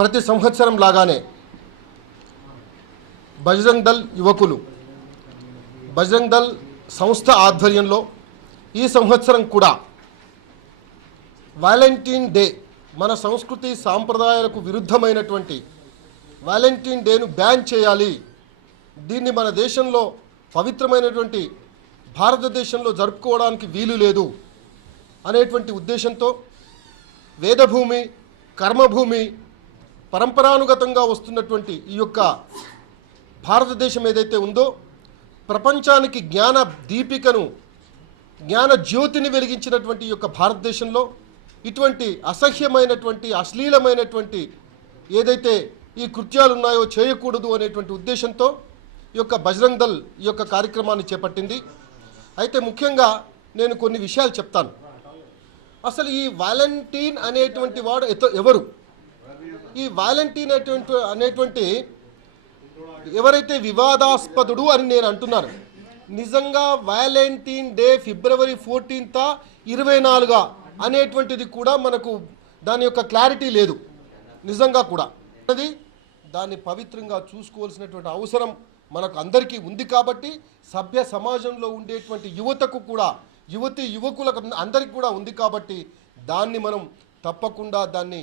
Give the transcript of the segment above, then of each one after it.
ప్రతి సంవత్సరం లాగానే బజరంగ్ దళ్ యువకులు బజరంగ్ దళ్ సంస్థ ఆధ్వర్యంలో ఈ సంవత్సరం కూడా వాలంటీన్ డే, మన సంస్కృతి సాంప్రదాయాలకు విరుద్ధమైనటువంటి వాలంటీన్ డేను బ్యాన్ చేయాలి, దీన్ని మన దేశంలో పవిత్రమైనటువంటి భారతదేశంలో జరుపుకోవడానికి వీలు లేదు అనేటువంటి ఉద్దేశంతో వేదభూమి, కర్మభూమి, పరంపరానుగతంగా వస్తున్నటువంటి ఈ యొక్క భారతదేశం ఏదైతే ఉందో ప్రపంచానికి జ్ఞాన దీపికను, జ్ఞాన జ్యోతిని వెలిగించినటువంటి ఈ యొక్క భారతదేశంలో ఇటువంటి అసహ్యమైనటువంటి అశ్లీలమైనటువంటి ఏదైతే ఈ కృత్యాలు ఉన్నాయో చేయకూడదు అనేటువంటి ఉద్దేశంతో ఈ యొక్క బజరంగ్ దళ్ ఈ యొక్క కార్యక్రమాన్ని చేపట్టింది. అయితే ముఖ్యంగా నేను కొన్ని విషయాలు చెప్తాను. అసలు ఈ వాలంటీన్ అనేటువంటి వాడు ఎవరు? ఈ వాలంటీన్ అనేటువంటి ఎవరైతే వివాదాస్పదుడు అని నేను అంటున్నాను. నిజంగా వాలంటీన్ డే ఫిబ్రవరి 14 24 అనేటువంటిది కూడా మనకు దాని యొక్క క్లారిటీ లేదు. నిజంగా కూడా అది దాన్ని పవిత్రంగా చూసుకోవాల్సినటువంటి అవసరం మనకు అందరికీ ఉంది. కాబట్టి సభ్య సమాజంలో ఉండేటువంటి యువతకు కూడా, యువతి యువకులకు అందరికీ కూడా ఉంది. కాబట్టి దాన్ని మనం తప్పకుండా దాన్ని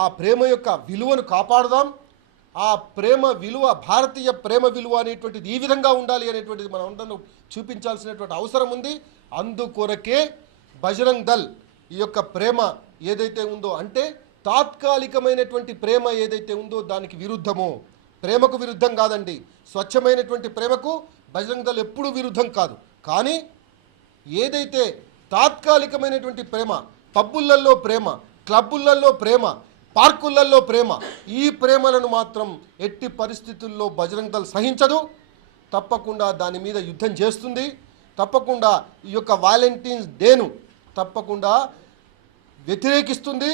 ఆ ప్రేమ యొక్క విలువను కాపాడదాం. ఆ ప్రేమ విలువ, భారతీయ ప్రేమ విలువ అనేటువంటిది ఈ విధంగా ఉండాలి అనేటువంటిది మనం అందరం చూపించాల్సినటువంటి అవసరం ఉంది. అందుకొరకే బజరంగ్ దళ్ ఈ యొక్క ప్రేమ ఏదైతే ఉందో, అంటే తాత్కాలికమైనటువంటి ప్రేమ ఏదైతే ఉందో దానికి విరుద్ధమో, ప్రేమకు విరుద్ధం కాదండి. స్వచ్ఛమైనటువంటి ప్రేమకు బజరంగ్ దళ్ ఎప్పుడూ విరుద్ధం కాదు. కానీ ఏదైతే తాత్కాలికమైనటువంటి ప్రేమ, పబ్బులలో ప్రేమ, క్లబ్బులలో ప్రేమ, పార్కులలో ప్రేమ, ఈ ప్రేమలను మాత్రం ఎట్టి పరిస్థితుల్లో బజరంగ్ దళ్ సహించదు. తప్పకుండా దాని మీద యుద్ధం చేస్తుంది. తప్పకుండా ఈ యొక్క వాలంటీన్స్ డేను తప్పకుండా వ్యతిరేకిస్తుంది.